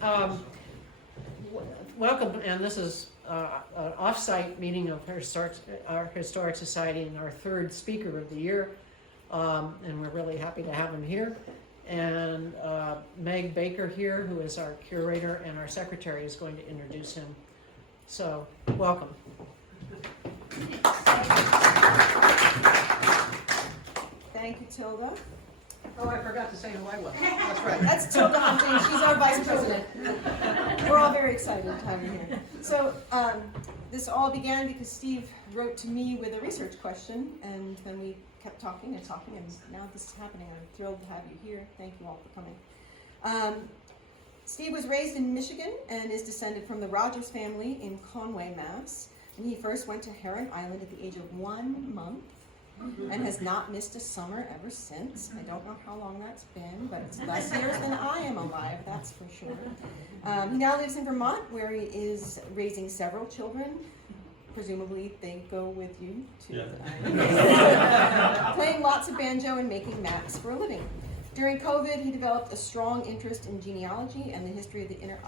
Welcome, and this is an off-site meeting of our Historic Society and our third speaker of the year, and we're really happy to have him here. And Meg Baker here, who is our curator and our secretary, is going to introduce him. So, welcome. Thank you, Tilda. Oh, I forgot to say who I was. That's right. That's Tilda Hunting. She's our vice president. We're all very excited to have you here. So this all began because Steve wrote to me with a research question, and then we kept talking, and now this is happening. I'm thrilled to have you here. Thank you all for coming. Steve was raised in Michigan and is descended from the Rogers family in Conway, Mass. And he first went to Heron Island at the age of 1 month. And has not missed a summer ever since. I don't know how long that's been, but it's less years than I am alive, that's for sure. He now lives in Vermont, where he is raising several children. Presumably they go with you to playing lots of banjo and making maps for a living. During COVID, he developed a strong interest in genealogy and the history of the inner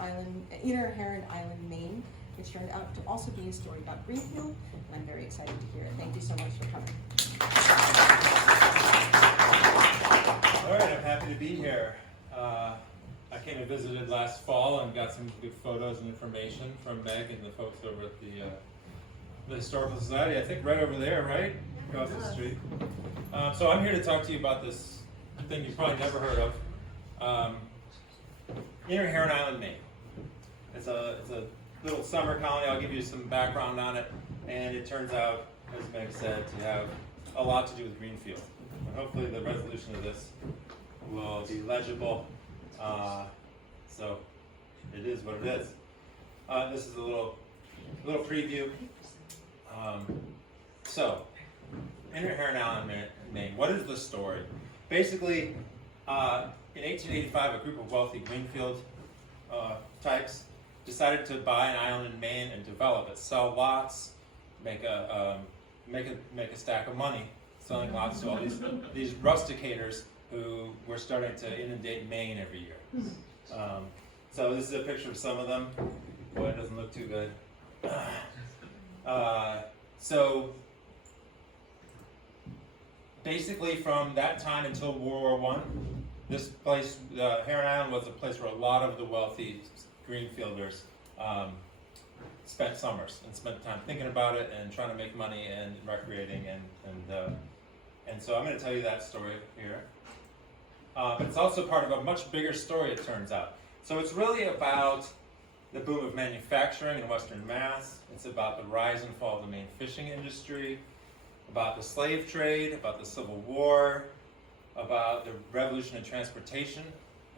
Heron Island, Maine, which turned out to also be a story about Greenfield, and I'm very excited to hear it. Thank you so much for coming. All right, I'm happy to be here. I came and visited last fall and got some good photos and information from Meg and the folks over at the Historical Society, I think right over there, right? Across the street. So I'm here to talk to you about this thing you've probably never heard of. Inner Heron Island, Maine. It's a little summer colony. I'll give you some background on it, and it turns out, as Meg said, to have a lot to do with Greenfield. And hopefully the resolution of this will be legible. So it is what it is. This is a little preview. So, Inner Heron Island, Maine. What is the story? Basically, in 1885, a group of wealthy Greenfield types decided to buy an island in Maine and develop it, sell lots, make a stack of money, selling lots to all these rusticators who were starting to inundate Maine every year. So this is a picture of some of them. Boy, it doesn't look too good. So basically, from that time until World War I, this place, Heron Island, was a place where a lot of the wealthy Greenfielders spent summers and spent time thinking about it and trying to make money and recreating, and so I'm going to tell you that story here. But it's also part of a much bigger story, it turns out. So it's really about the boom of manufacturing in Western Mass. It's about the rise and fall of the Maine fishing industry, about the slave trade, about the Civil War, about the revolution in transportation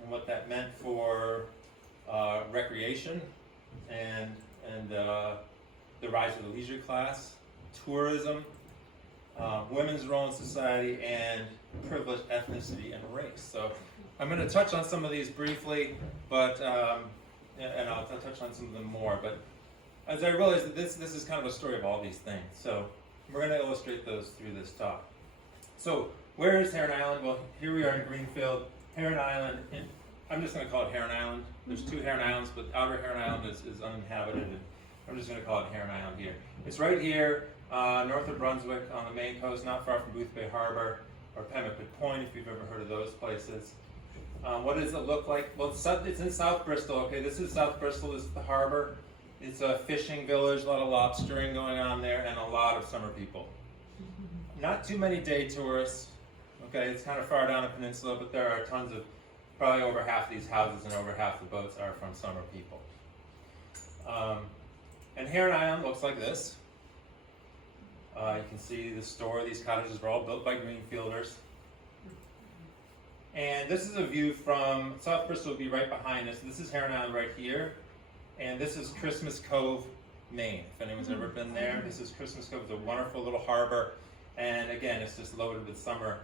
and what that meant for recreation and the rise of the leisure class, tourism, women's role in society, and privileged ethnicity and race. So I'm going to touch on some of these briefly, but and I'll touch on some of them more. But as I realize that this is kind of a story of all these things, so we're going to illustrate those through this talk. So where is Heron Island? Well, here we are in Greenfield. Heron Island, I'm just going to call it Heron Island. There's two Heron Islands, but outer Heron Island is uninhabited, and I'm just going to call it Heron Island here. It's right here, north of Brunswick on the Maine coast, not far from Booth Bay Harbor or Pemmican Point, if you've ever heard of those places. What does it look like? Well, it's in South Bristol. Okay, this is South Bristol. This is the harbor. It's a fishing village, a lot of lobstering going on there, and a lot of summer people. Not too many day tourists. Okay, it's kind of far down a peninsula, but there are tons of, probably over half these houses and over half the boats are from summer people. And Heron Island looks like this. You can see the store. These cottages were all built by Greenfielders. And this is a view from, South Bristol would be right behind us. This is Heron Island right here. And this is Christmas Cove, Maine. If anyone's ever been there, this is Christmas Cove. It's a wonderful little harbor. And again, it's just loaded with summer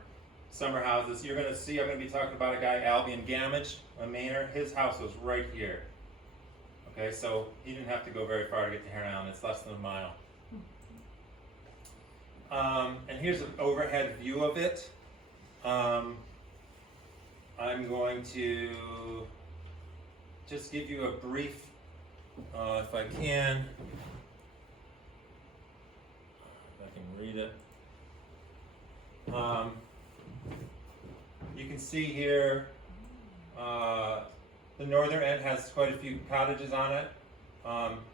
houses. You're going to see, I'm going to be talking about a guy, Albion Gamage, a Mainer. His house was right here. Okay, so he didn't have to go very far to get to Heron Island. It's less than a mile. And here's an overhead view of it. I'm going to just give you a brief, if I can read it. You can see here, the northern end has quite a few cottages on it.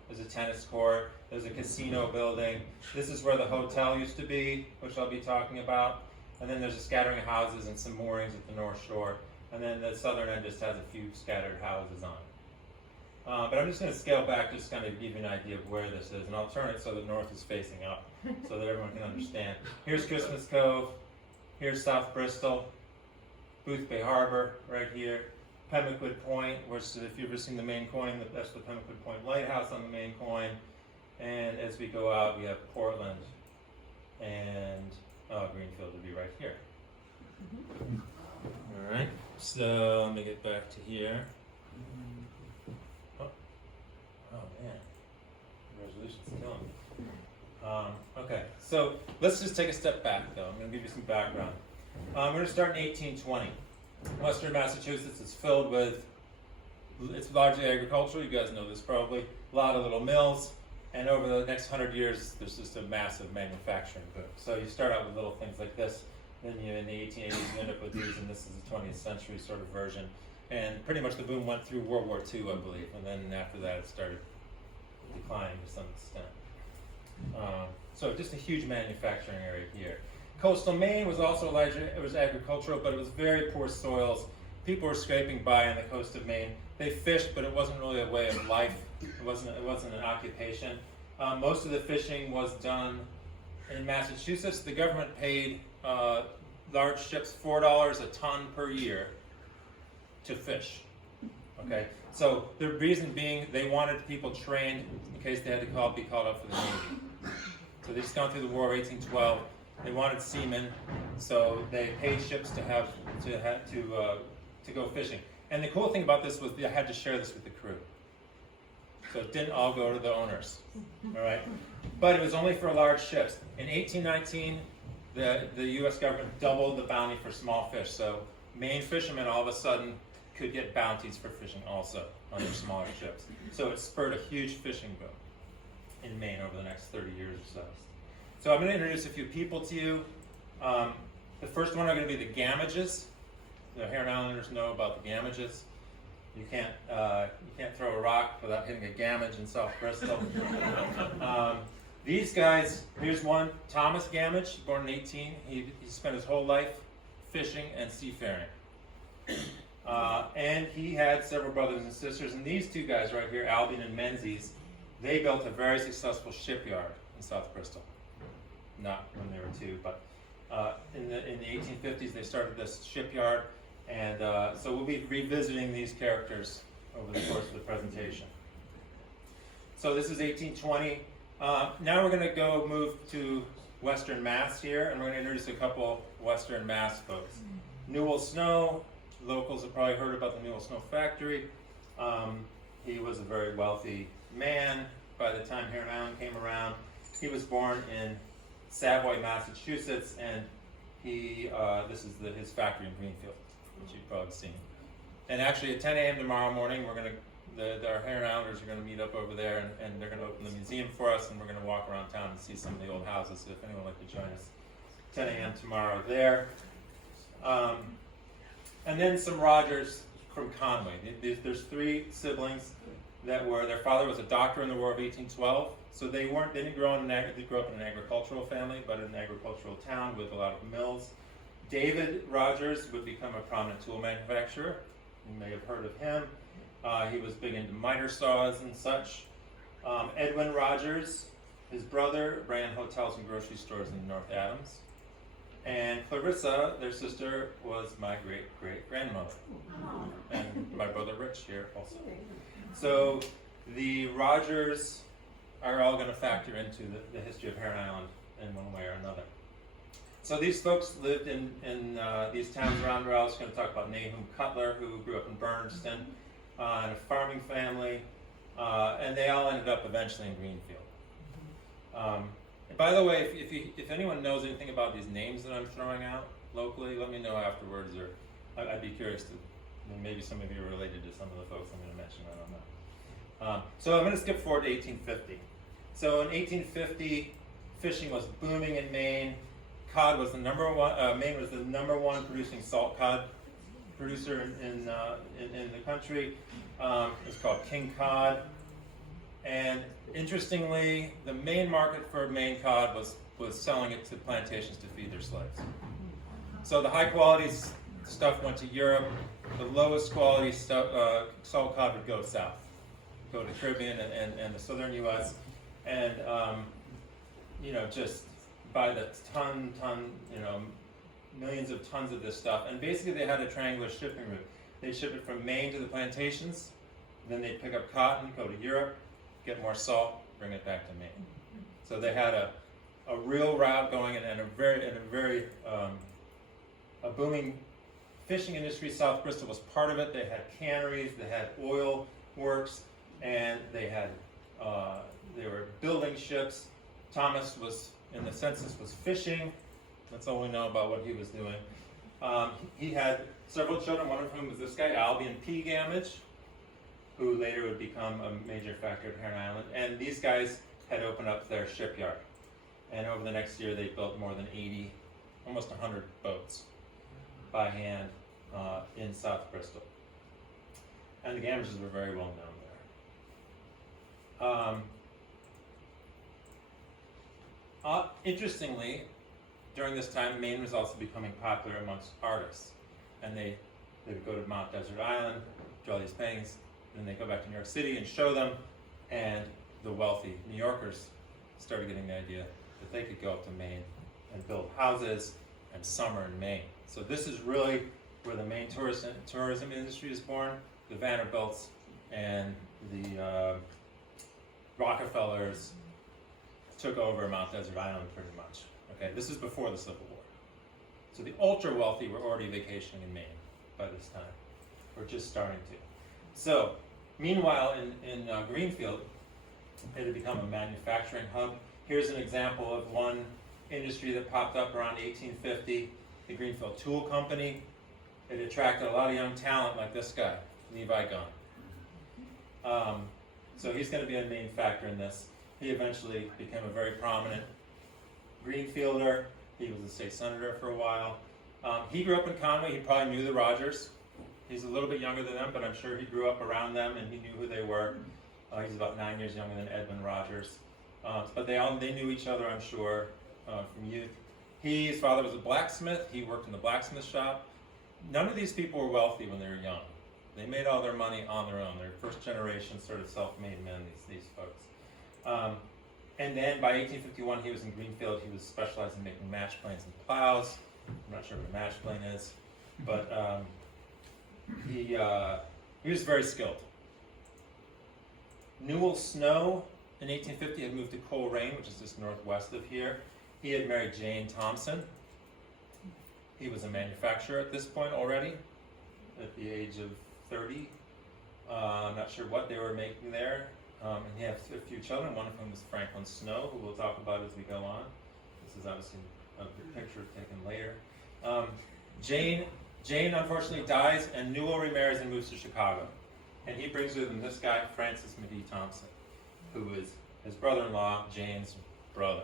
There's a tennis court, there's a casino building. This is where the hotel used to be, which I'll be talking about. And then there's a scattering of houses and some moorings at the North Shore. And then the southern end just has a few scattered houses on it. But I'm just going to scale back, just kind of give you an idea of where this is. And I'll turn it so the north is facing up, so that everyone can understand. Here's Christmas Cove. Here's South Bristol. Booth Bay Harbor, right here. Pemmican Point, which if you've ever seen the main coin, that's the Pemmican Point Lighthouse on the main coin. And as we go out, we have Portland and Greenfield will be right here. All right, so let me get back to here. Oh man, resolution's killing me. Okay, so let's just take a step back though. I'm going to give you some background. We're going to start in 1820. Western Massachusetts is filled with, it's largely agricultural, you guys know this probably, a lot of little mills, and over the next 100 years there's just a massive manufacturing boom. So you start out with little things like this, then in the 1880s you end up with these, and this is a 20th century sort of version. And pretty much the boom went through World War II, I believe, and then after that it started declining to some extent. So just a huge manufacturing area here. Coastal Maine was also largely, it was agricultural, but it was very poor soils. People were scraping by on the coast of Maine. They fished, but it wasn't really a way of life. It wasn't an occupation. Most of the fishing was done in Massachusetts. The government paid large ships $4 a ton per year to fish. Okay, so the reason being they wanted people trained in case they had to be called up for the Navy. So they just gone through the War of 1812. They wanted seamen, so they paid ships to go fishing. And the cool thing about this was they had to share this with the crew. So it didn't all go to the owners, all right? But it was only for large ships. In 1819, the U.S. government doubled the bounty for small fish. So Maine fishermen all of a sudden could get bounties for fishing also on their smaller ships. So it spurred a huge fishing boom in Maine over the next 30 years or so. So I'm going to introduce a few people to you. The first one are going to be the Gamages. The Heron Islanders know about the Gamages. You can't throw a rock without hitting a Gamage in South Bristol. These guys, here's one, Thomas Gamage, born in 18. He spent his whole life fishing and seafaring. And he had several brothers and sisters. And these two guys right here, Albion and Menzies, they built a very successful shipyard in South Bristol. Not when they were two, but in the 1850s they started this shipyard, and so we'll be revisiting these characters over the course of the presentation. So this is 1820. Now we're going to move to Western Mass here, and we're going to introduce a couple Western Mass folks. Newell Snow, locals have probably heard about the Newell Snow factory. He was a very wealthy man by the time Heron Island came around. He was born in Savoy, Massachusetts, and this is his factory in Greenfield, which you've probably seen. And actually at 10 a.m. tomorrow morning, our Heron Islanders are going to meet up over there, and they're going to open the museum for us, and we're going to walk around town and see some of the old houses. So if anyone would like to join us, 10 a.m. tomorrow there. And then some Rogers from Conway. There's three siblings their father was a doctor in the War of 1812. So they didn't grow up in an agricultural family, but in an agricultural town with a lot of mills. David Rogers would become a prominent tool manufacturer. You may have heard of him. He was big into miter saws and such. Edwin Rogers, his brother, ran hotels and grocery stores in North Adams. And Clarissa, their sister, was my great-great-grandmother. And my brother Rich here also. So the Rogers are all going to factor into the history of Heron Island in one way or another. So these folks lived in these towns around where I was going to talk about Nahum Cutler, who grew up in Bernston, in a farming family, and they all ended up eventually in Greenfield. And by the way, if anyone knows anything about these names that I'm throwing out locally, let me know afterwards, or I'd be curious to And maybe some of you are related to some of the folks I'm going to mention, I don't know. So I'm going to skip forward to 1850. So in 1850, fishing was booming in Maine. Cod was the number one. Maine was the number one producing salt cod producer in the country. It's called king cod. And interestingly, the main market for Maine cod was selling it to plantations to feed their slaves. So the high quality stuff went to Europe. The lowest quality stuff, salt cod, would go south, go to Caribbean and the southern U.S. And just by the ton, millions of tons of this stuff. And basically they had a triangular shipping route. They'd ship it from Maine to the plantations, then they'd pick up cotton, go to Europe, get more salt, bring it back to Maine. So they had a real route going and a very booming fishing industry. South Bristol was part of it. They had canneries, they had oil works, and they were building ships. Thomas was, in the census, was fishing. That's all we know about what he was doing. He had several children. One of whom was this guy, Albion P. Gamage, who later would become a major factor at Heron Island. And these guys had opened up their shipyard. And over the next year, they built more than 80, almost 100 boats by hand in South Bristol. And the Gamages were very well known there. Interestingly, during this time, Maine was also becoming popular amongst artists. And they would go to Mount Desert Island, draw these paintings, and then they go back to New York City and show them. And the wealthy New Yorkers started getting the idea that they could go up to Maine and build houses and summer in Maine. So this is really where the Maine tourism industry is born. The Vanderbilts and the Rockefellers took over Mount Desert Island pretty much. Okay, this is before the Civil War. So the ultra wealthy were already vacationing in Maine by this time, or just starting to. So meanwhile, in Greenfield, it had become a manufacturing hub. Here's an example of one industry that popped up around 1850, the Greenfield Tool Company. It attracted a lot of young talent like this guy, Levi Gunn. So he's going to be a main factor in this. He eventually became a very prominent Greenfielder. He was a state senator for a while. He grew up in Conway. He probably knew the Rogers. He's a little bit younger than them, but I'm sure he grew up around them and he knew who they were. He's about 9 years younger than Edwin Rogers. But they knew each other, I'm sure, from youth. His father was a blacksmith. He worked in the blacksmith shop. None of these people were wealthy when they were young. They made all their money on their own. They're first generation sort of self-made men, these folks. And then by 1851, he was in Greenfield. He was specialized in making match planes and plows. I'm not sure what a match plane is, but he was very skilled. Newell Snow in 1850 had moved to Coleraine, which is just northwest of here. He had married Jane Thompson. He was a manufacturer at this point already, at the age of 30. I'm not sure what they were making there. And he had a few children, one of whom was Franklin Snow, who we'll talk about as we go on. This is obviously a picture taken later. Jane unfortunately dies, and Newell remarries and moves to Chicago. And he brings with him this guy, Francis McGee Thompson, who is his brother-in-law, Jane's brother.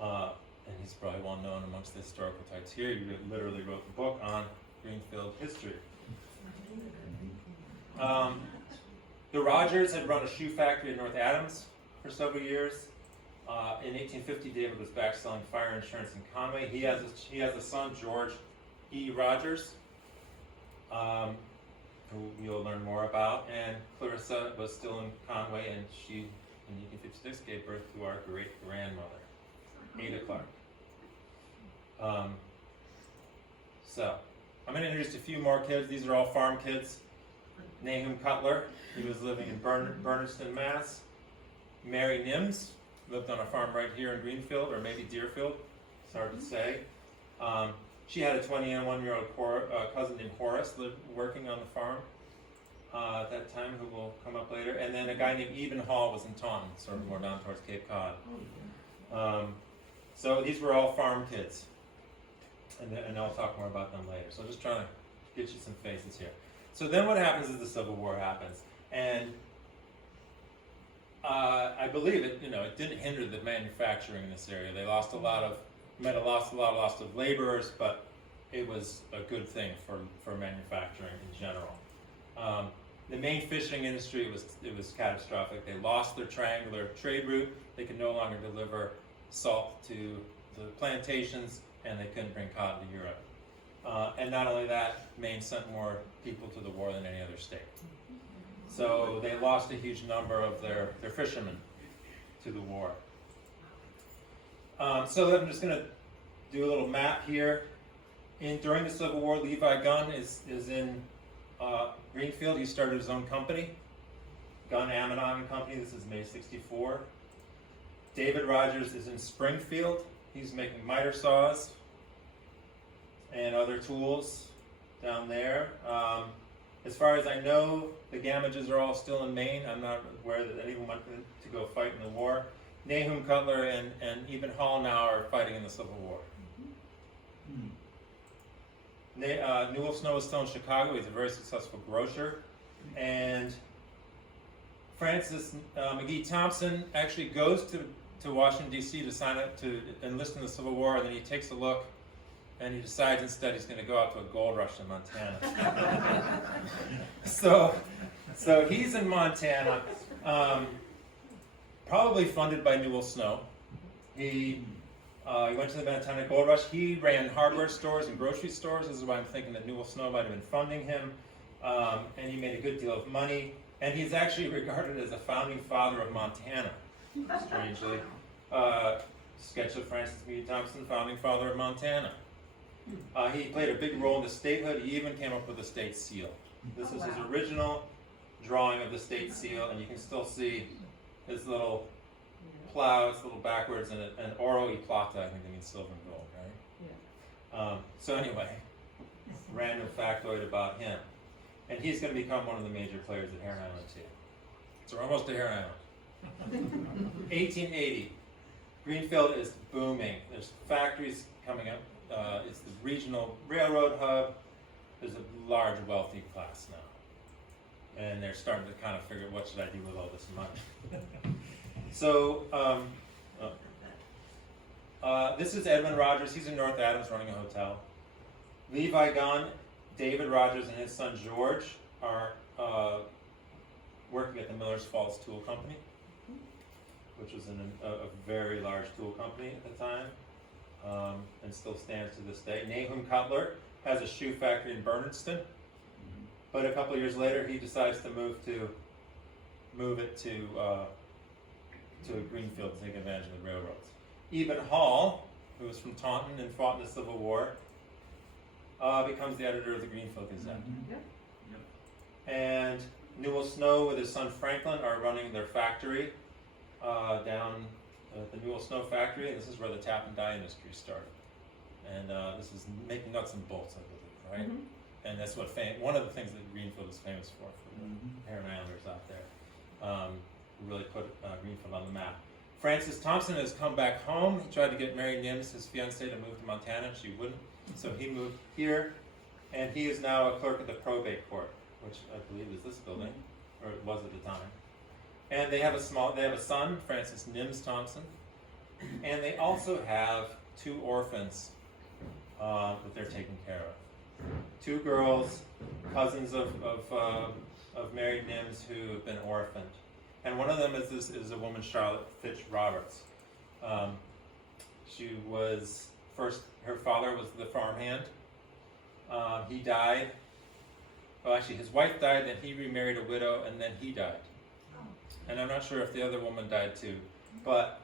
And he's probably well known amongst the historical types here. He literally wrote the book on Greenfield history. The Rogers had run a shoe factory in North Adams for several years. In 1850, David was back selling fire insurance in Conway. He has a son, George E. Rogers, who you'll learn more about. And Clarissa was still in Conway, and she, in 1856, gave birth to our great-grandmother, Ada Clark. So, I'm going to introduce a few more kids. These are all farm kids. Nahum Cutler, he was living in Bernardston, Mass. Mary Nims lived on a farm right here in Greenfield, or maybe Deerfield. It's hard to say. She had a 21-year-old cousin named Horace working on the farm at that time, who will come up later. And then a guy named Eben Hall was in Taunton, sort of more down towards Cape Cod. So these were all farm kids. And I'll talk more about them later. So just trying to get you some faces here. So then what happens is the Civil War happens, and I believe it. It didn't hinder the manufacturing in this area. They lost a lot of loss of laborers, but it was a good thing for manufacturing in general. The main fishing industry was catastrophic. They lost their triangular trade route. They could no longer deliver salt to the plantations, and they couldn't bring cotton to Europe. And not only that, Maine sent more people to the war than any other state. So they lost a huge number of their fishermen to the war. So I'm just going to do a little map here. During the Civil War, Levi Gunn is in Greenfield. He started his own company, Gunn Amidon Company. This is May '64. David Rogers is in Springfield. He's making miter saws and other tools down there. As far as I know, the Gamages are all still in Maine. I'm not aware that anyone went to go fight in the war. Nahum Cutler and even Hall now are fighting in the Civil War. Newell Snow is still in Chicago. He's a very successful grocer. And Francis McGee Thompson actually goes to Washington, D.C. to sign up to enlist in the Civil War, and then he takes a look, and he decides instead he's going to go out to a gold rush in Montana. So he's in Montana, probably funded by Newell Snow. He went to the Montana Gold Rush. He ran hardware stores and grocery stores. This is why I'm thinking that Newell Snow might have been funding him. And he made a good deal of money. And he's actually regarded as a founding father of Montana, strangely. Sketch of Francis McGee Thompson, founding father of Montana. He played a big role in the statehood. He even came up with the state seal. This is his original drawing of the state seal, and you can still see his little plow, it's a little backwards, and oro y plata, I think they mean silver and gold, right? Yeah. So anyway, random factoid about him. And he's going to become one of the major players at Heron Island too. So we're almost to Heron Island. 1880. Greenfield is booming. There's factories coming up. It's the regional railroad hub. There's a large wealthy class now. And they're starting to kind of figure out what should I do with all this money. So this is Edmund Rogers. He's in North Adams running a hotel. Levi Gunn, David Rogers, and his son George are working at the Miller's Falls Tool Company, which was a very large tool company at the time, and still stands to this day. Nahum Cutler has a shoe factory in Bernardston, but a couple of years later he decides to move it to Greenfield to take advantage of the railroads. Eben Hall, who was from Taunton and fought in the Civil War, becomes the editor of the Greenfield Gazette. Mm-hmm. Yep. And Newell Snow with his son Franklin are running their factory down at the Newell Snow factory, and this is where the tap and die industry started. And this is making nuts and bolts, I believe, right? Mm-hmm. And that's what one of the things that Greenfield is famous for the Heron Islanders out there. Really put Greenfield on the map. Francis Thompson has come back home. He tried to get Mary Nims, his fiancée, to move to Montana, and she wouldn't. So he moved here, and he is now a clerk at the probate court, which I believe is this building, or it was at the time. And they have a son, Francis Nims Thompson, and they also have 2 orphans that they're taking care of. 2 girls, cousins of Mary Nims, who have been orphaned. And one of them is a woman, Charlotte Fitch Roberts. She was her father was the farmhand. He died. Well, actually, his wife died, then he remarried a widow, and then he died. And I'm not sure if the other woman died too. But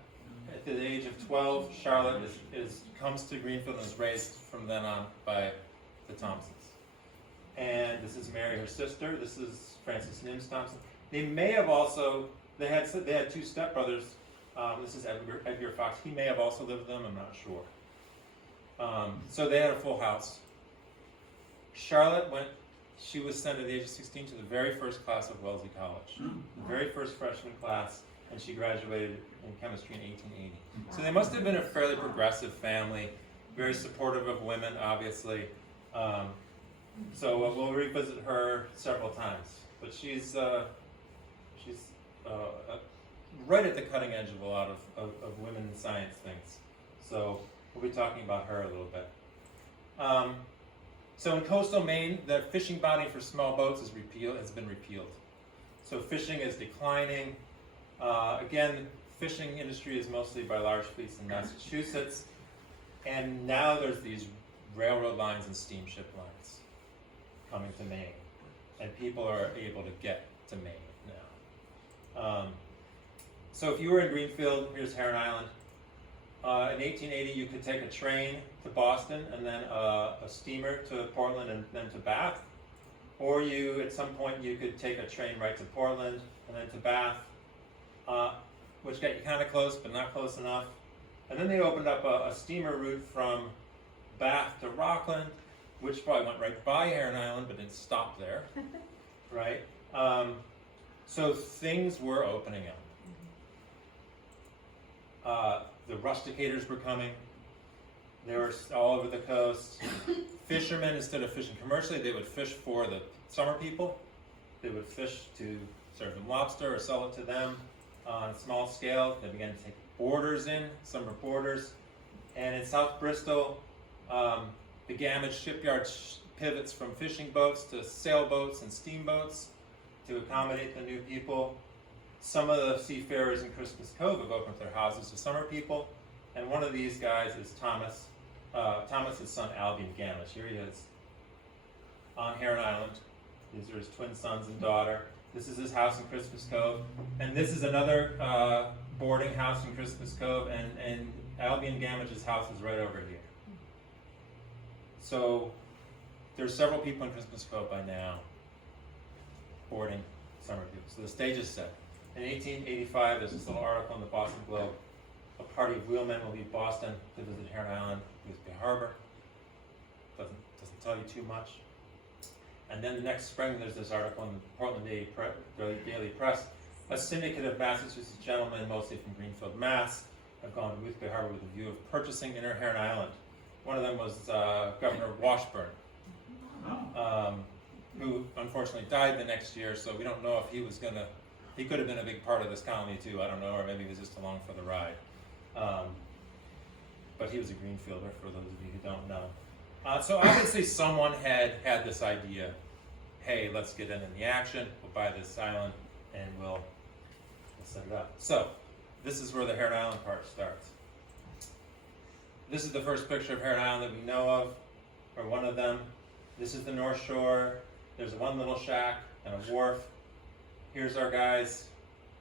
at the age of 12, Charlotte comes to Greenfield and is raised from then on by the Thompsons. And this is Mary, her sister. This is Francis Nims Thompson. They may have also, they had 2 stepbrothers. This is Edgar Fox. He may have also lived with them, I'm not sure. So they had a full house. Charlotte she was sent at the age of 16 to the very first class of Wellesley College. The very first freshman class, and she graduated in chemistry in 1880. So they must have been a fairly progressive family, very supportive of women, obviously. So we'll revisit her several times. But she's right at the cutting edge of a lot of women in science things. So we'll be talking about her a little bit. So in coastal Maine, the fishing bonding for small boats has been repealed. So fishing is declining. Again, fishing industry is mostly by large fleets in Massachusetts. And now there's these railroad lines and steamship lines coming to Maine. And people are able to get to Maine now. So if you were in Greenfield, here's Heron Island. In 1880, you could take a train to Boston and then a steamer to Portland and then to Bath. Or at some point, you could take a train right to Portland and then to Bath, which got you kind of close, but not close enough. And then they opened up a steamer route from Bath to Rockland, which probably went right by Heron Island, but didn't stop there, right? So things were opening up. The rusticators were coming. They were all over the coast. Fishermen, instead of fishing commercially, they would fish for the summer people. They would fish to serve them lobster or sell it to them on a small scale. They began to take boarders in, summer boarders. And in South Bristol, the Gamage shipyard pivots from fishing boats to sailboats and steamboats to accommodate the new people. Some of the seafarers in Christmas Cove have opened their houses to summer people, and one of these guys is Thomas's son Albion Gamage. Here he is on Heron Island. These are his twin sons and daughter. This is his house in Christmas Cove, and this is another boarding house in Christmas Cove, and Albion Gamage's house is right over here. So there's several people in Christmas Cove by now boarding summer people. So the stage is set. In 1885, there's this little article in the Boston Globe. A party of wheelmen will leave Boston to visit Heron Island, Gooseberry Harbor. Doesn't tell you too much. And then the next spring, there's this article in the Portland Daily Press. A syndicate of Massachusetts gentlemen, mostly from Greenfield, Mass, have gone to Gooseberry Harbor with a view of purchasing Inner Heron Island. One of them was Governor Washburn, who unfortunately died the next year, so we don't know if he could have been a big part of this colony too, I don't know, or maybe he was just along for the ride. But he was a Greenfielder, for those of you who don't know. So obviously someone had this idea, hey, let's get in the action, we'll buy this island, and we'll set it up. So, this is where the Heron Island part starts. This is the first picture of Heron Island that we know of, or one of them. This is the North Shore. There's one little shack and a wharf. Here's our guys.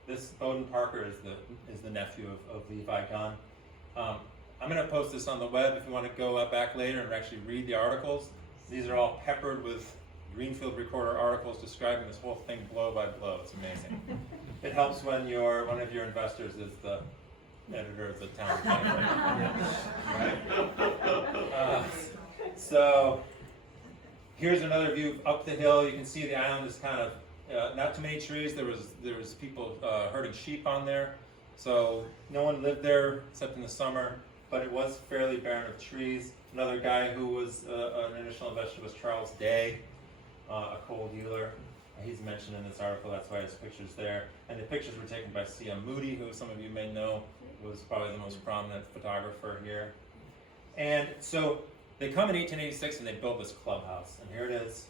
This Bowden Parker is the nephew of Levi Gunn. I'm going to post this on the web if you want to go back later and actually read the articles. These are all peppered with Greenfield Recorder articles describing this whole thing blow by blow. It's amazing. It helps when one of your investors is the editor of the town right? So here's another view up the hill. You can see the island is kind of not too many trees. There was people herding sheep on there, so no one lived there except in the summer. But it was fairly barren of trees. Another guy who was an initial investor was Charles Day, a coal dealer. He's mentioned in this article. That's why his picture's there. And the pictures were taken by C.M. Moody, who some of you may know was probably the most prominent photographer here. And so they come in 1886 and they build this clubhouse. And here it is.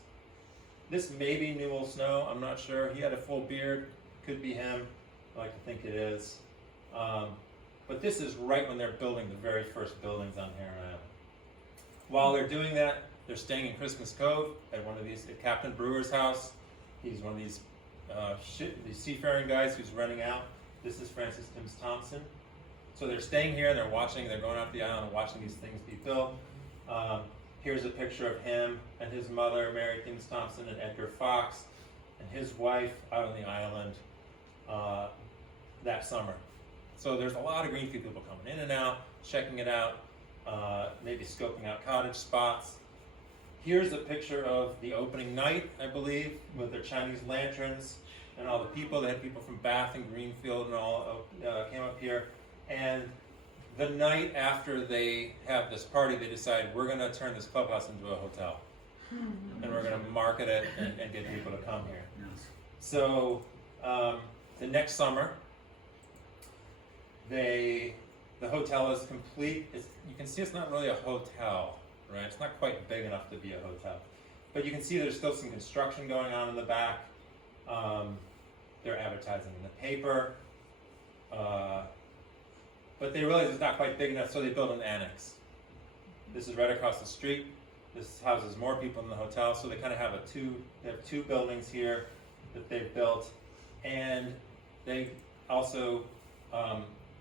This may be Newell Snow, I'm not sure. He had a full beard, could be him. I like to think it is. But this is right when they're building the very first buildings on Heron Island. While they're doing that, they're staying in Christmas Cove at Captain Brewer's house. He's one of these seafaring guys who's renting out. This is Francis Timms Thompson. So they're staying here and they're going out the island and watching these things be built. Here's a picture of him and his mother, Mary Timms Thompson, and Edgar Fox, and his wife out on the island that summer. So there's a lot of Greenfield people coming in and out, checking it out, maybe scoping out cottage spots. Here's a picture of the opening night, I believe, with their Chinese lanterns and all the people. They had people from Bath and Greenfield and all came up here. And the night after they have this party, they decide, we're going to turn this clubhouse into a hotel. and we're going to market it and get people to come here. So the next summer, the hotel is complete. You can see it's not really a hotel, right? It's not quite big enough to be a hotel. But you can see there's still some construction going on in the back. They're advertising in the paper. But they realize it's not quite big enough, so they build an annex. This is right across the street. This houses more people in the hotel, so they kind of have they have two buildings here that they've built. And they also,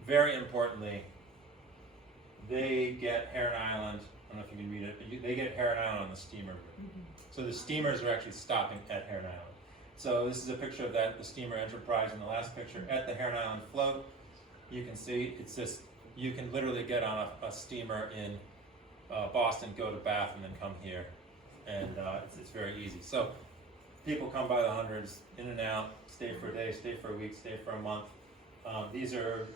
very importantly, they get Heron Island, I don't know if you can read it, but they get Heron Island on the steamer route. So the steamers are actually stopping at Heron Island. So this is a picture of the steamer Enterprise in the last picture at the Heron Island float. You can see it's just, you can literally get on a steamer in Boston, go to Bath, and then come here. And it's very easy. So people come by the hundreds, in and out, stay for a day, stay for a week, stay for a month. These are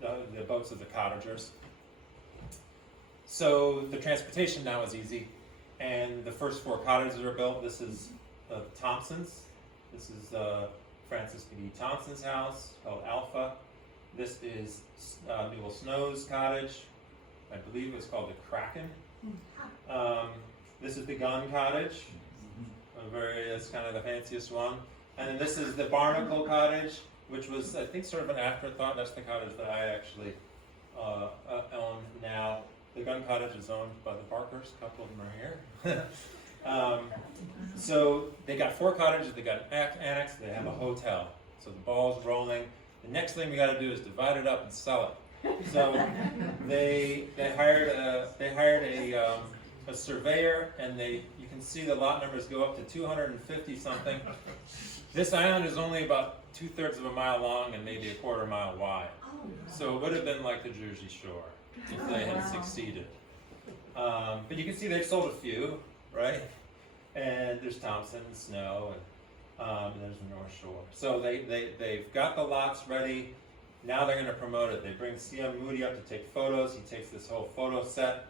the boats of the cottagers. So the transportation now is easy. And the first 4 cottages are built. This is Thompson's. This is Francis McGee Thompson's house, called Alpha. This is Newell Snow's cottage. I believe it's called the Kraken. This is the Gun Cottage. It's kind of the fanciest one. And then this is the Barnacle Cottage, which was, I think, sort of an afterthought. That's the cottage that I actually own now. The Gun Cottage is owned by the Barkers. A couple of them are here. So they got 4 cottages. They got an annex. They have a hotel. So the ball's rolling. The next thing we got to do is divide it up and sell it. So they hired a surveyor, and you can see the lot numbers go up to 250 something. This island is only about 2/3 of a mile long and maybe a 1/4 mile wide. So it would have been like the Jersey Shore if they had succeeded. But you can see they've sold a few, right? And there's Thompson and Snow, and there's the North Shore. So they've got the lots ready. Now they're going to promote it. They bring C.M. Moody up to take photos. He takes this whole photo set.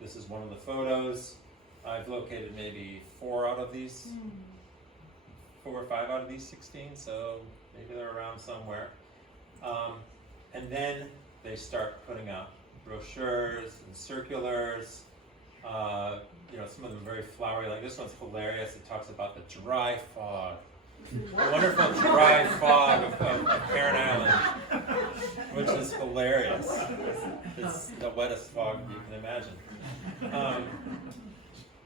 This is one of the photos. I've located maybe 4 out of these, 4 or 5 out of these 16, so maybe they're around somewhere. And then they start putting out brochures and circulars. Some of them very flowery. Like this one's hilarious. It talks about the dry fog. The wonderful dry fog of Heron Island, which is hilarious. It's the wettest fog you can imagine.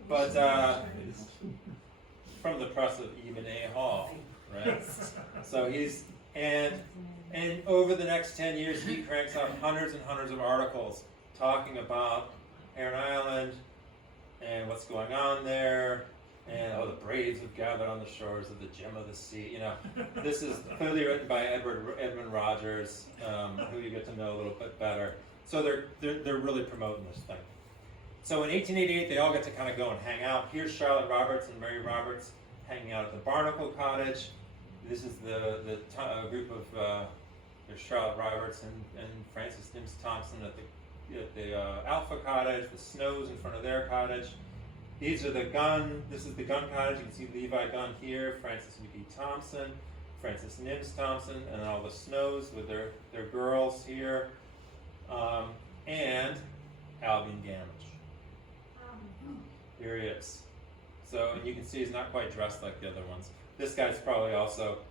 But from the press of Eben A. Hall, right? So and over the next 10 years, he cranks out hundreds and hundreds of articles talking about Heron Island and what's going on there. And the Braves have gathered on the shores of the gem of the sea. This is clearly written by Edmund Rogers, who you get to know a little bit better. So they're really promoting this thing. So in 1888, they all get to kind of go and hang out. Here's Charlotte Roberts and Mary Roberts hanging out at the Barnacle Cottage. This is the group of there's Charlotte Roberts and Francis Nims Thompson at the Alpha Cottage. The Snows in front of their cottage. This is the Gun Cottage. You can see Levi Gunn here, Francis McGee Thompson, Francis Nims Thompson, and all the Snows with their girls here, and Albion Gamage. Here he is. So, and you can see he's not quite dressed like the other ones. This guy's probably also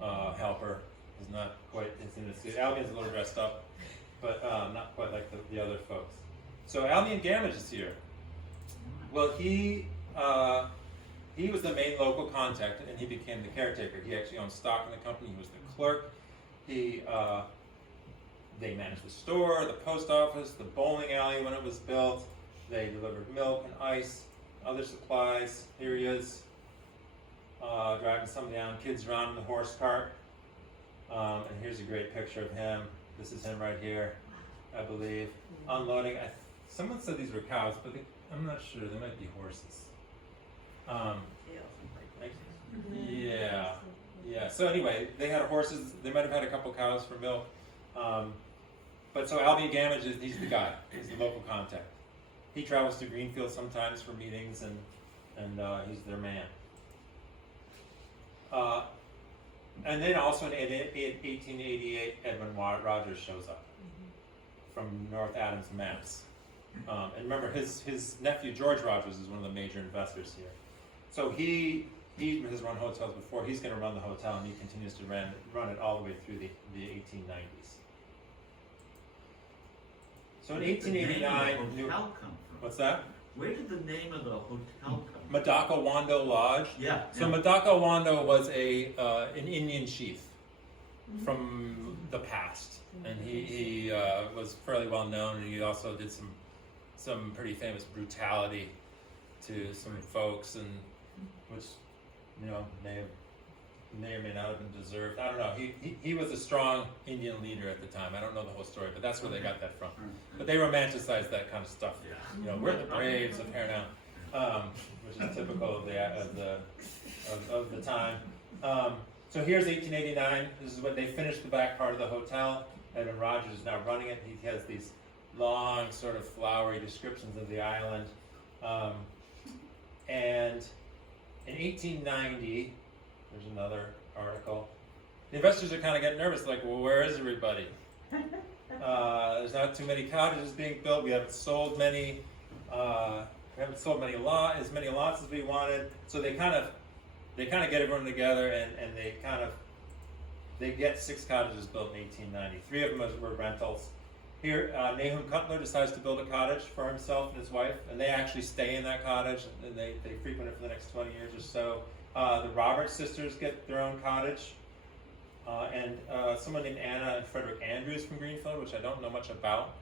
helper. He's not quite in his suit. Albion's a little dressed up, but not quite like the other folks. So Albion Gamage is here. Well, he was the main local contact, and he became the caretaker. He actually owned stock in the company. He was the clerk. They managed the store, the post office, the bowling alley when it was built. They delivered milk and ice, other supplies. Here he is, driving some of the kids around in the horse cart. And here's a great picture of him. This is him right here, I believe, unloading. Someone said these were cows, but I'm not sure. They might be horses. Yeah. So anyway, they had horses. They might have had a couple cows for milk. But so Albion Gamage he's the guy. He's the local contact. he travels to Greenfield sometimes for meetings, and he's their man. And then also in 1888, Edwin Rogers shows up from North Adams, Mass. And remember, his nephew George Rogers is one of the major investors here. So he has run hotels before. He's going to run the hotel, and he continues to run it all the way through the 1890s. So in 1889, Where did the hotel come from? what's that? Where did the name of the hotel come from? Madaka Wando Lodge. Yeah. So Madaka Wando was an Indian chief from the past, and he was fairly well known, and he also did some pretty famous brutality to some folks, and which may or may not have been deserved. I don't know. He was a strong Indian leader at the time. I don't know the whole story, but that's where they got that from. But they romanticized that kind of stuff. Yeah. We're the braves of Heron, which is typical of the time. So here's 1889. This is when they finished the back part of the hotel. Edwin Rogers is now running it. He has these long, sort of flowery descriptions of the island. And in 1890, there's another article. The investors are kind of getting nervous, like, well, where is everybody? There's not too many cottages being built. We haven't sold many. As many lots as we wanted. So they kind of get everyone together, and they get 6 cottages built in 1890. 3 of them were rentals. Here, Nahum Cutler decides to build a cottage for himself and his wife, and they actually stay in that cottage, and they frequent it for the next 20 years or so. The Roberts sisters get their own cottage, and someone named Anna and Frederick Andrews from Greenfield, which I don't know much about.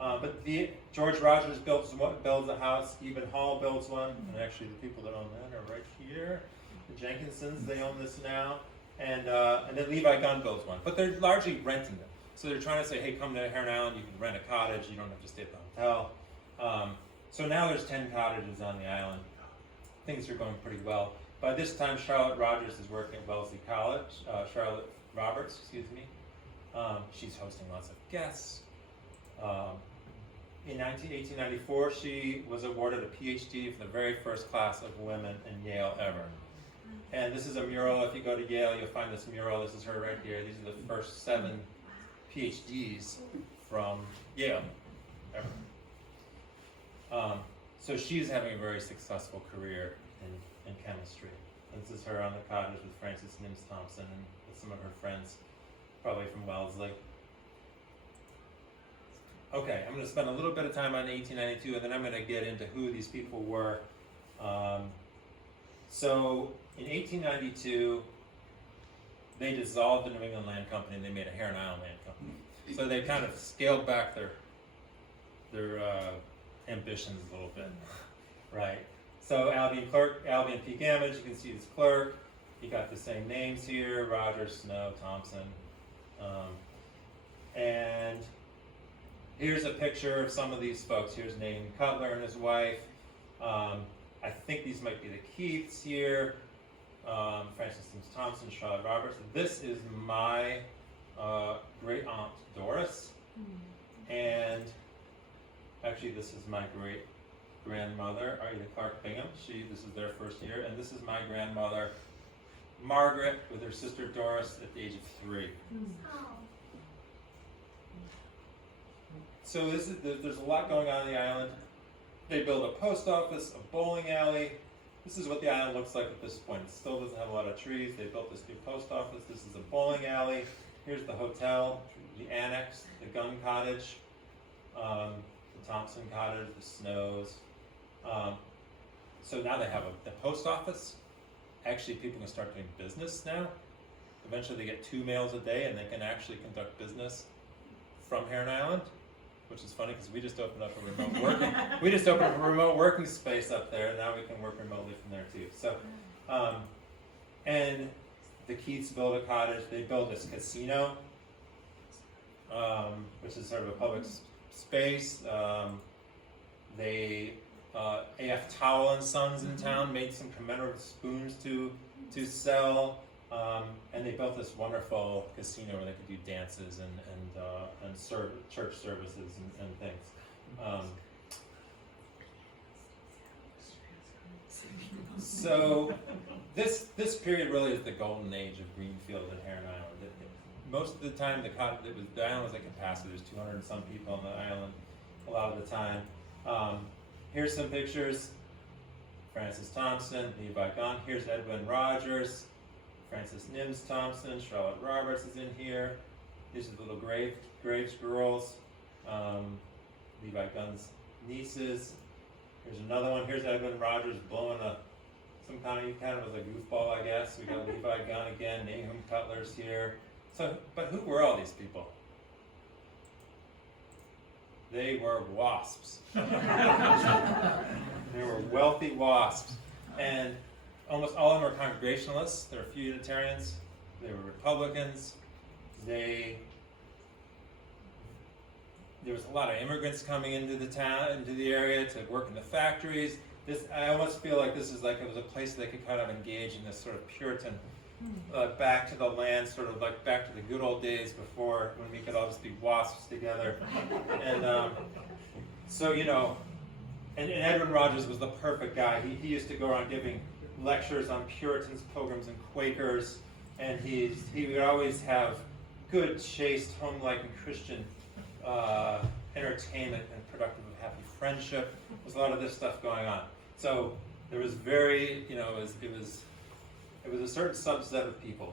But George Rogers builds a house. Eben Hall builds one, and actually the people that own that are right here. The Jenkinsons, they own this now, and then Levi Gunn builds one. But they're largely renting them. So they're trying to say, hey, come to Heron Island, you can rent a cottage, you don't have to stay at the hotel. So now there's 10 cottages on the island. Things are going pretty well. By this time, Charlotte Rogers is working at Wellesley College. Charlotte Roberts, excuse me. She's hosting lots of guests. In 1894, she was awarded a PhD for the very first class of women in Yale ever. And this is a mural. If you go to Yale, you'll find this mural. This is her right here. These are the first 7 PhDs from Yale ever. So she's having a very successful career in chemistry. And this is her on the cottage with Frances Nims Thompson and with some of her friends, probably from Wellesley. Okay, I'm going to spend a little bit of time on 1892, and then I'm going to get into who these people were. So in 1892, they dissolved the New England Land Company and they made a Heron Island Land Company. So they kind of scaled back their ambitions a little bit, right? So Albion P. Gamage, you can see his clerk. He got the same names here: Rogers, Snow, Thompson, and here's a picture of some of these folks. Here's Nahum Cutler and his wife. I think these might be the Keiths here. Frances Sims Thompson, Charlotte Roberts. This is my great aunt Doris, and actually this is my great grandmother, Arita Clark Bingham. This is their first year, and this is my grandmother Margaret with her sister Doris at the age of 3. So there's a lot going on the island. They build a post office, a bowling alley. This is what the island looks like at this point. It still doesn't have a lot of trees. They built this new post office. This is a bowling alley. Here's the hotel, the annex, the Gunn Cottage, the Thompson Cottage, the Snows. So now they have the post office. Actually, people can start doing business now. Eventually they get 2 mails a day and they can actually conduct business from Heron Island, which is funny because we just opened up a remote working space up there, and now we can work remotely from there too. So, and the Keiths build a cottage. They build this casino, which is sort of a public space. A.F. Towel and Sons in town made some commemorative spoons to sell, and they built this wonderful casino where they could do dances and church services and things. So this period really is the golden age of Greenfield and Heron Island. Most of the time, the island was at capacity. There's 200 and some people on the island a lot of the time. Here's some pictures. Francis Thompson, Levi Gunn. Here's Edwin Rogers, Francis Nims Thompson, Charlotte Roberts is in here. These are the little Graves girls. Levi Gunn's nieces. Here's another one. Here's Edwin Rogers blowing some kind of was a goofball, I guess. We got Levi Gunn again. Nahum Cutler's here. So, but who were all these people? They were wasps. They were wealthy wasps, and almost all of them were Congregationalists. There were a few Unitarians. They were Republicans. There was a lot of immigrants coming into the town, into the area to work in the factories. I almost feel like this is like it was a place they could kind of engage in this sort of Puritan, back to the land, sort of like back to the good old days before when we could all just be wasps together. And so, and Edwin Rogers was the perfect guy. He used to go around giving lectures on Puritans, Pilgrims, and Quakers, and he would always have good, chaste, home-like, and Christian entertainment and productive and happy friendship. There's a lot of this stuff going on. So there was very, it was a certain subset of people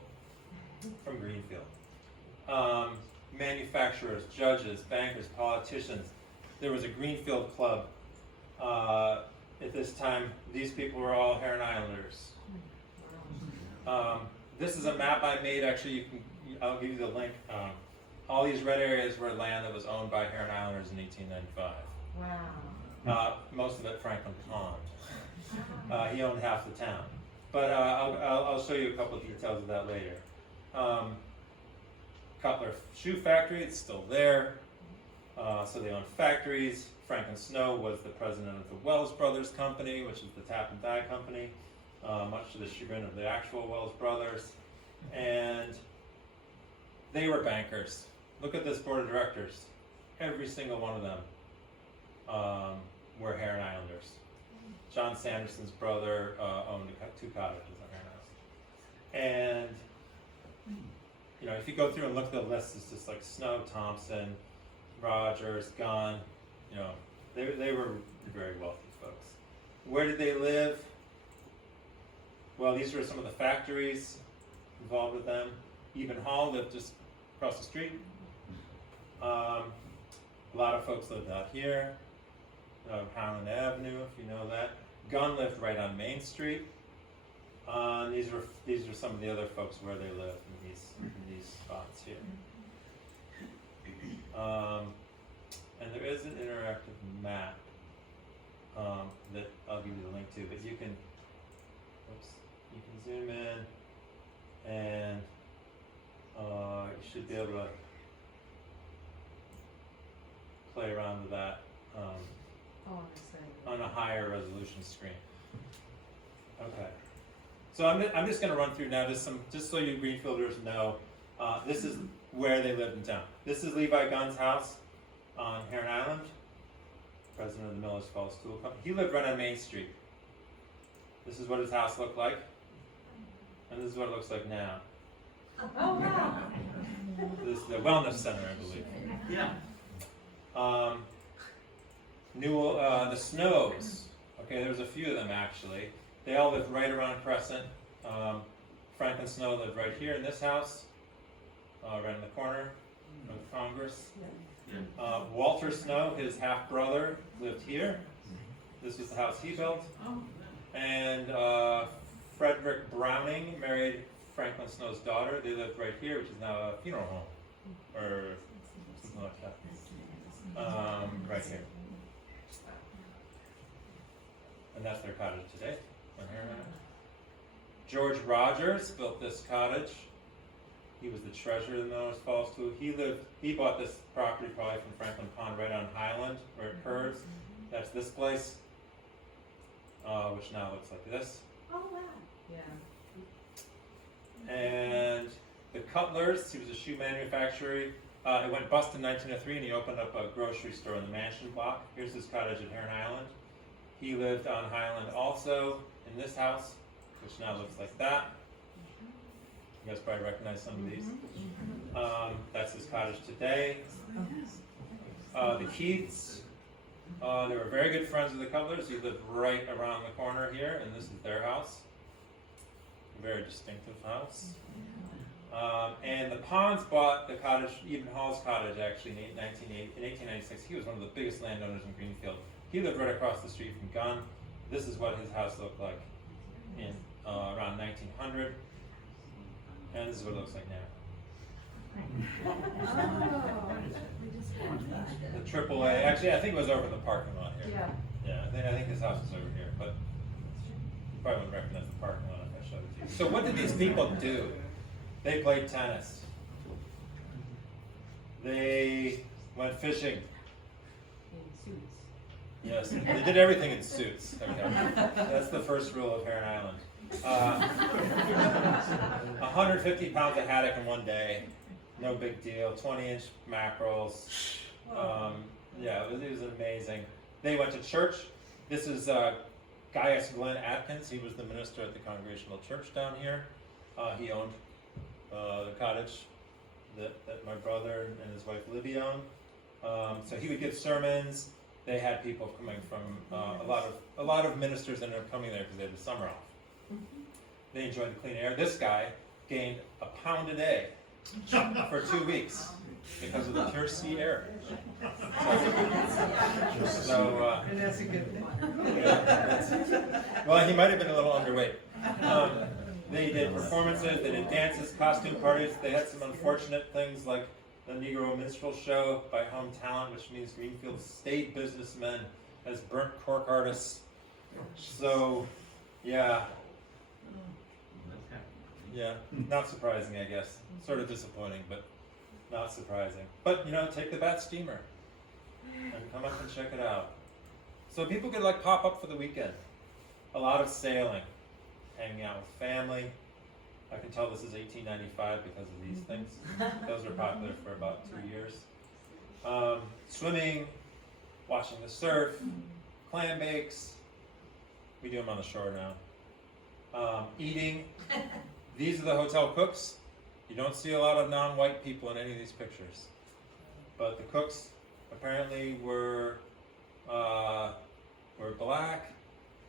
from Greenfield. Manufacturers, judges, bankers, politicians. There was a Greenfield club. At this time, these people were all Heron Islanders. This is a map I made. Actually, I'll give you the link. All these red areas were land that was owned by Heron Islanders in 1895. Wow. Most of it Franklin Pond. He owned half the town. But I'll show you a couple of details of that later. Cutler Shoe Factory, it's still there. So they own factories. Franklin Snow was the president of the Wells Brothers Company, which is the tap and dye company, much to the chagrin of the actual Wells Brothers. And they were bankers. Look at this board of directors. Every single one of them were Heron Islanders. John Sanderson's brother owned 2 cottages on Heron Island. And, if you go through and look at the list, it's just like Snow, Thompson, Rogers, Gunn, they were very wealthy folks. Where did they live? Well, these were some of the factories involved with them. Eben Hall lived just across the street. A lot of folks lived out here. Howland Avenue, if you know that. Gunn lived right on Main Street. These are some of the other folks where they lived in these spots here. And there is an interactive map that I'll give you the link to, but you can zoom in and you should be able to play around with that on a higher resolution screen. Okay, so I'm just going to run through now just so you Greenfielders know. This is where they lived in town. This is Levi Gunn's house on Heron Island, president of the Millers Falls School Company. He lived right on Main Street. This is what his house looked like, and this is what it looks like now. Oh, wow. This is the wellness center, I believe. Yeah. The Snows. Okay, there's a few of them actually. They all lived right around Crescent. Franklin Snow lived right here in this house, right in the corner of Congress. Walter Snow, his half brother, lived here. This was the house he built. And Frederick Browning married Franklin Snow's daughter. They lived right here, which is now a funeral home, or something like that. Right here. And that's their cottage today on Heron Island. George Rogers built this cottage. He was the treasurer of the Millers Falls School. He bought this property probably from Franklin Pond right on Highland where it curves. That's this place, which now looks like this. Oh, wow. Yeah. And the Cutlers, he was a shoe manufacturer. It went bust in 1903 and he opened up a grocery store in the Mansion block. Here's his cottage at Heron Island. He lived on Highland also in this house, which now looks like that. You guys probably recognize some of these. That's his cottage today. The Keiths, they were very good friends with the Cutlers. He lived right around the corner here, and this is their house. A very distinctive house. And the Ponds bought the cottage, Eden Hall's cottage, actually in 1896. He was one of the biggest landowners in Greenfield. He lived right across the street from Gunn. This is what his house looked like in around 1900, and this is what it looks like now. The AAA, actually I think it was over in the parking lot here. Yeah, I think his house was over here, but you probably wouldn't recognize the parking lot if I showed it to you. So what did these people do? They played tennis. They went fishing. Yes, they did everything in suits. Okay. That's the first rule of Heron Island. 150 pounds of haddock in one day. No big deal. 20-inch mackerels. Yeah, it was amazing. They went to church. This is Gaius Glenn Atkins. He was the minister at the Congregational Church down here. He owned the cottage that my brother and his wife Libby owned. So he would give sermons. They had people coming from a lot of ministers ended up coming there because they had the summer off. They enjoyed the clean air. This guy gained a pound a day for 2 weeks because of the pure sea air. So And that's a good thing. well, he might have been a little underweight. They did performances, they did dances, costume parties. They had some unfortunate things like the Negro Minstrel Show by Home Talent, which means Greenfield's state businessmen as burnt cork artists. So, yeah, not surprising, I guess. Sort of disappointing, but not surprising. But, take the Bat steamer and come up and check it out. So people could pop up for the weekend. A lot of sailing, hanging out with family. I can tell this is 1895 because of these things. Those were popular for about 2 years. Swimming, watching the surf, clam bakes. We do them on the shore now. Eating. These are the hotel cooks. You don't see a lot of non-white people in any of these pictures. But the cooks apparently were black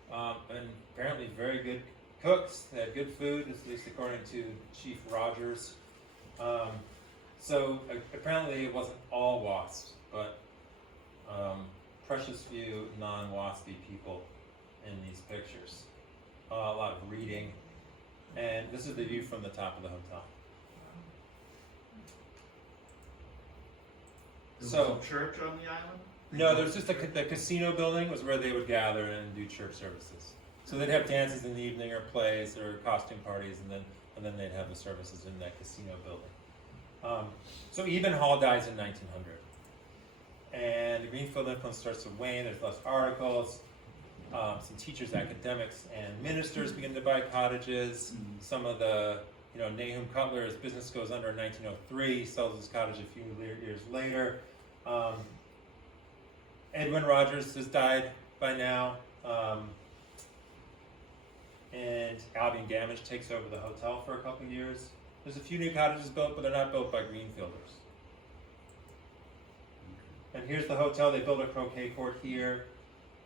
and apparently very good cooks. They had good food, at least according to Chief Rogers. So apparently it wasn't all WASPs, but precious few non-WASPy people in these pictures. A lot of reading. And this is the view from the top of the hotel. There was a church on the island? No, there's just the casino building was where they would gather and do church services. So they'd have dances in the evening or plays or costume parties, and then they'd have the services in that casino building. So Eben Hall dies in 1900, and the Greenfield influence starts to wane. There's less articles. Some teachers, academics, and ministers begin to buy cottages. Some of the, Nahum Cutler's business goes under in 1903. He sells his cottage a few years later. Edwin Rogers has died by now. And Albion Gamage takes over the hotel for a couple of years. There's a few new cottages built, but they're not built by Greenfielders. And here's the hotel. They built a croquet court here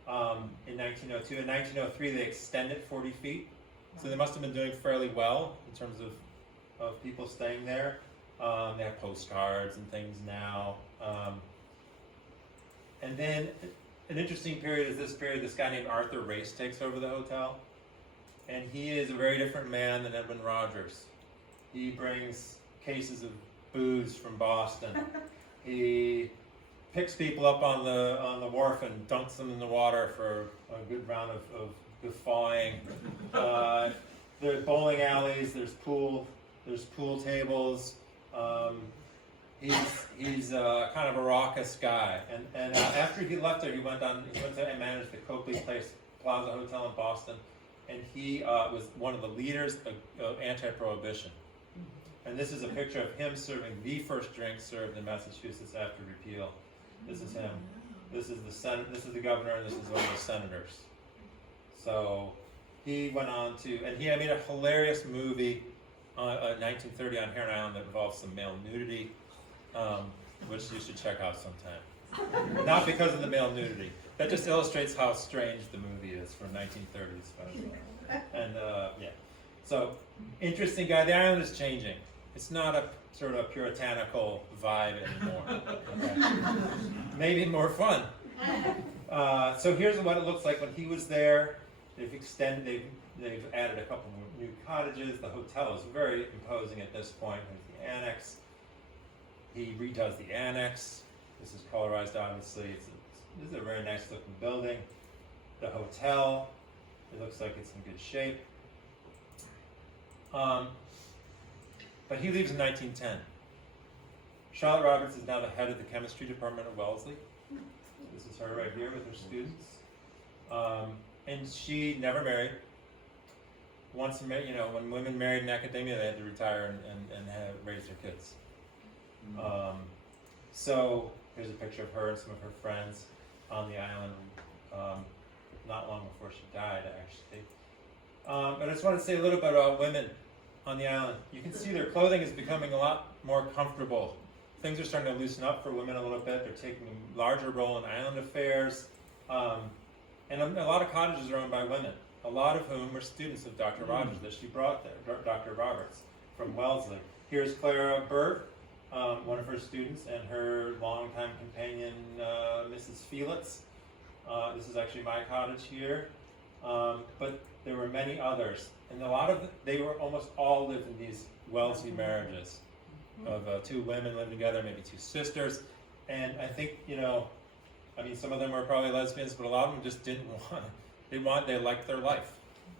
in 1902. In 1903, they extended 40 feet. So they must have been doing fairly well in terms of people staying there. They have postcards and things now. And then an interesting period is this period. This guy named Arthur Race takes over the hotel. And he is a very different man than Edwin Rogers. He brings cases of booze from Boston. He picks people up on the wharf and dunks them in the water for a good round of guffawing. There's bowling alleys. There's pool tables. He's kind of a raucous guy. And after he left there, he went to and managed the Copley Plaza Hotel in Boston. And he was one of the leaders of anti-prohibition. And this is a picture of him serving the first drink served in Massachusetts after repeal. This is him. This is the governor, and this is one of the senators. So he went on to, and he made a hilarious movie in 1930 on Heron Island that involves some male nudity, which you should check out sometime. Not because of the male nudity. That just illustrates how strange the movie is from 1930s. And yeah, so interesting guy. The island is changing. It's not a sort of puritanical vibe anymore. Okay. Maybe more fun. So here's what it looks like when he was there. They've added a couple more new cottages. The hotel is very imposing at this point. There's the annex. He redoes the annex. This is colorized, obviously. This is a very nice looking building. The hotel, it looks like it's in good shape. But he leaves in 1910. Charlotte Roberts is now the head of the chemistry department at Wellesley. This is her right here with her students. And she never married. Once, when women married in academia, they had to retire and raise their kids. So here's a picture of her and some of her friends on the island not long before she died, actually. But I just want to say a little bit about women on the island. You can see their clothing is becoming a lot more comfortable. Things are starting to loosen up for women a little bit. They're taking a larger role in island affairs. And a lot of cottages are owned by women, a lot of whom were students of Dr. Rogers that she brought there, Dr. Roberts from Wellesley. Here's Clara Burt, one of her students, and her longtime companion, Mrs. Felix. This is actually my cottage here. But there were many others. And they were almost all lived in these Wellesley marriages of two women living together, maybe two sisters. And I think, some of them were probably lesbians, but a lot of them just didn't want they liked their life.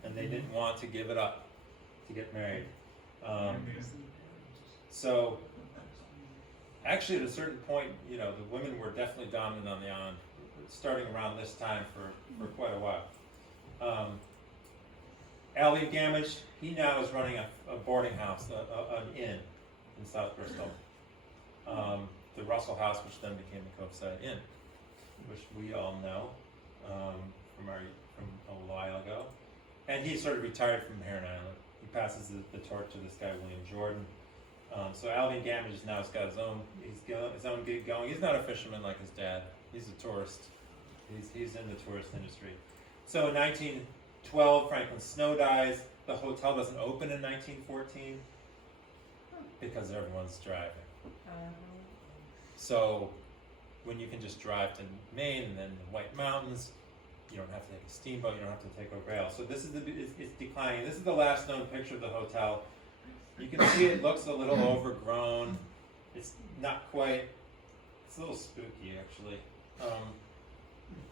And they didn't want to give it up to get married. So, actually at a certain point, the women were definitely dominant on the island, starting around this time for quite a while. Alvy Gamage, he now is running a boarding house, an inn in South Bristol. The Russell House, which then became the Coveside Inn, which we all know from a while ago. And he sort of retired from Heron Island. He passes the torch to this guy, William Jordan. So Alvy Gamage has now got his own gig going. He's not a fisherman like his dad. He's a tourist. He's in the tourist industry. So in 1912, Franklin Snow dies. The hotel doesn't open in 1914 because everyone's driving. So when you can just drive to Maine and then the White Mountains, you don't have to take a steamboat, you don't have to take a rail. So this is it's declining. This is the last known picture of the hotel. You can see it looks a little overgrown. It's not quite, it's a little spooky actually.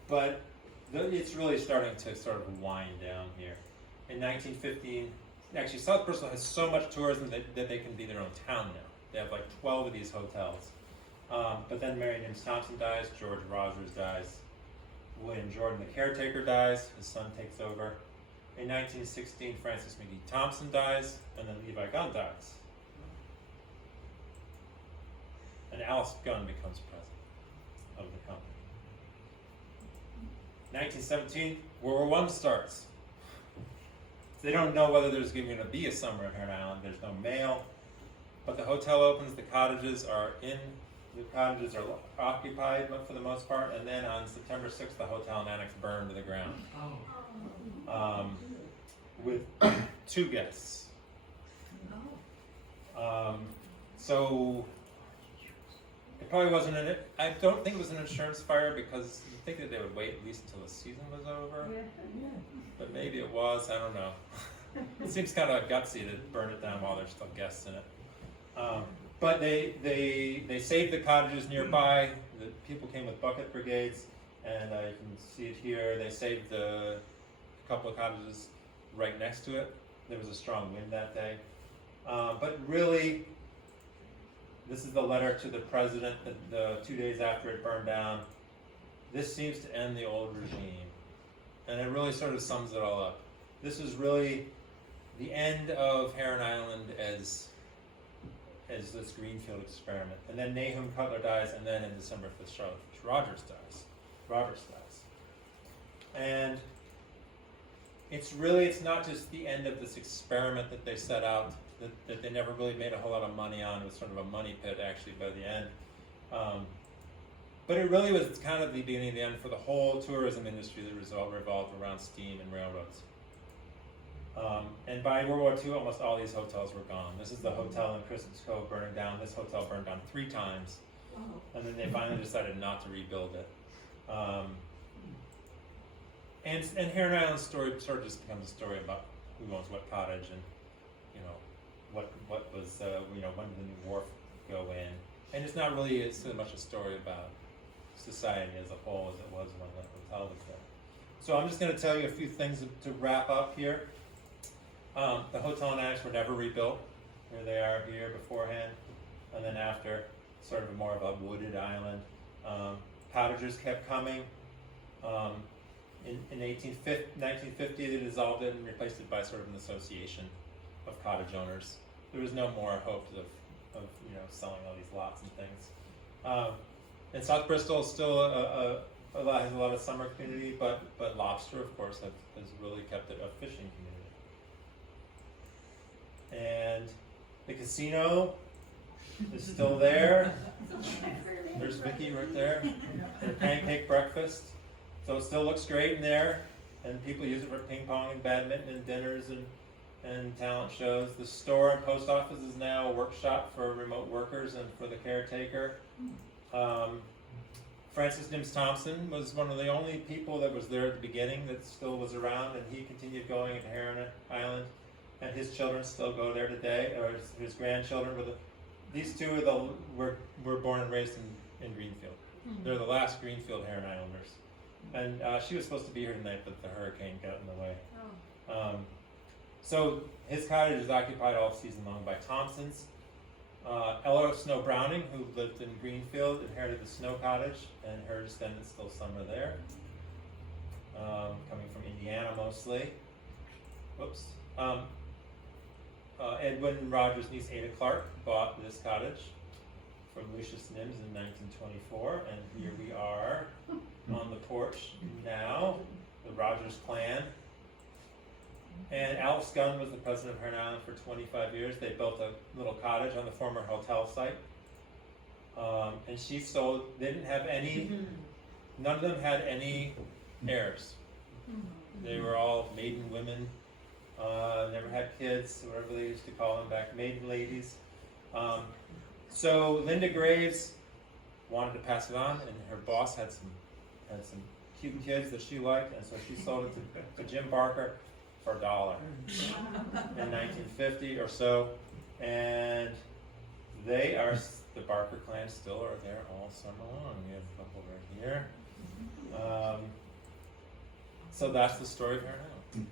But it's really starting to sort of wind down here. In 1915, actually South Bristol has so much tourism that they can be their own town now. They have like 12 of these hotels. But then Mary Nims Thompson dies, George Rogers dies, William Jordan, the caretaker, dies, his son takes over. In 1916, Francis McGee Thompson dies, and then Levi Gunn dies. And Alice Gunn becomes president of the company. 1917, World War I starts. They don't know whether there's going to be a summer in Heron Island. There's no mail, but the hotel opens. The cottages are occupied for the most part, and then on September 6th, the hotel and annex burned to the ground. With 2 guests. So it probably wasn't I don't think it was an insurance fire because you think that they would wait at least until the season was over. But maybe it was, I don't know. It seems kind of gutsy to burn it down while there's still guests in it. But they saved the cottages nearby. The people came with bucket brigades, and you can see it here. They saved a couple of cottages right next to it. There was a strong wind that day. But really, this is the letter to the president the 2 days after it burned down. This seems to end the old regime. And it really sort of sums it all up. This is really the end of Heron Island as this Greenfield experiment. And then Nahum Cutler dies, and then in December 5th, Roberts dies. And it's not just the end of this experiment that they set out, that they never really made a whole lot of money on. It was sort of a money pit actually by the end. But it really was kind of the beginning and the end for the whole tourism industry that revolved around steam and railroads. And by World War II, almost all these hotels were gone. This is the hotel in Christmas Cove burning down. This hotel burned down 3 times. And then they finally decided not to rebuild it. And Heron Island's story sort of just becomes a story about who owns what cottage and, you know, what was, you know, when did the new wharf go in. And it's not really so much a story about society as a whole as it was when the hotel was there. So I'm just going to tell you a few things to wrap up here. The hotel and annex were never rebuilt. Here they are here beforehand, and then after, sort of more of a wooded island. Cottagers kept coming. In 1950, they dissolved it and replaced it by sort of an association of cottage owners. There was no more hope of you know, selling all these lots and things. And South Bristol is still has a lot of summer community, but lobster, of course, has really kept it a fishing community. And the casino is still there. There's Vicky right there. Her pancake breakfast. So it still looks great in there, and people use it for ping pong and badminton and dinners and talent shows. The store and post office is now a workshop for remote workers and for the caretaker. Francis Nims Thompson was one of the only people that was there at the beginning that still was around, and he continued going into Heron Island, and his children still go there today, or his grandchildren. These two were born and raised in Greenfield. They're the last Greenfield Heron Islanders. And she was supposed to be here tonight, but the hurricane got in the way. So his cottage is occupied all season long by Thompsons. Ella Snow Browning, who lived in Greenfield, inherited the Snow Cottage, and her descendants still some are there. Coming from Indiana mostly. Whoops. Edwin Rogers' niece Ada Clark bought this cottage from Lucius Nims in 1924, and here we are on the porch now, the Rogers clan. And Alice Gunn was the president of Heron Island for 25 years. They built a little cottage on the former hotel site. And she sold, they didn't have any, none of them had any heirs. They were all maiden women, never had kids, whatever they used to call them back, maiden ladies. So Linda Graves wanted to pass it on, and her boss had some cute kids that she liked, and so she sold it to Jim Barker for $1 in 1950 or so, and they are, the Barker clan still are there all summer long. We have a couple right here. So that's the story of Heron Island.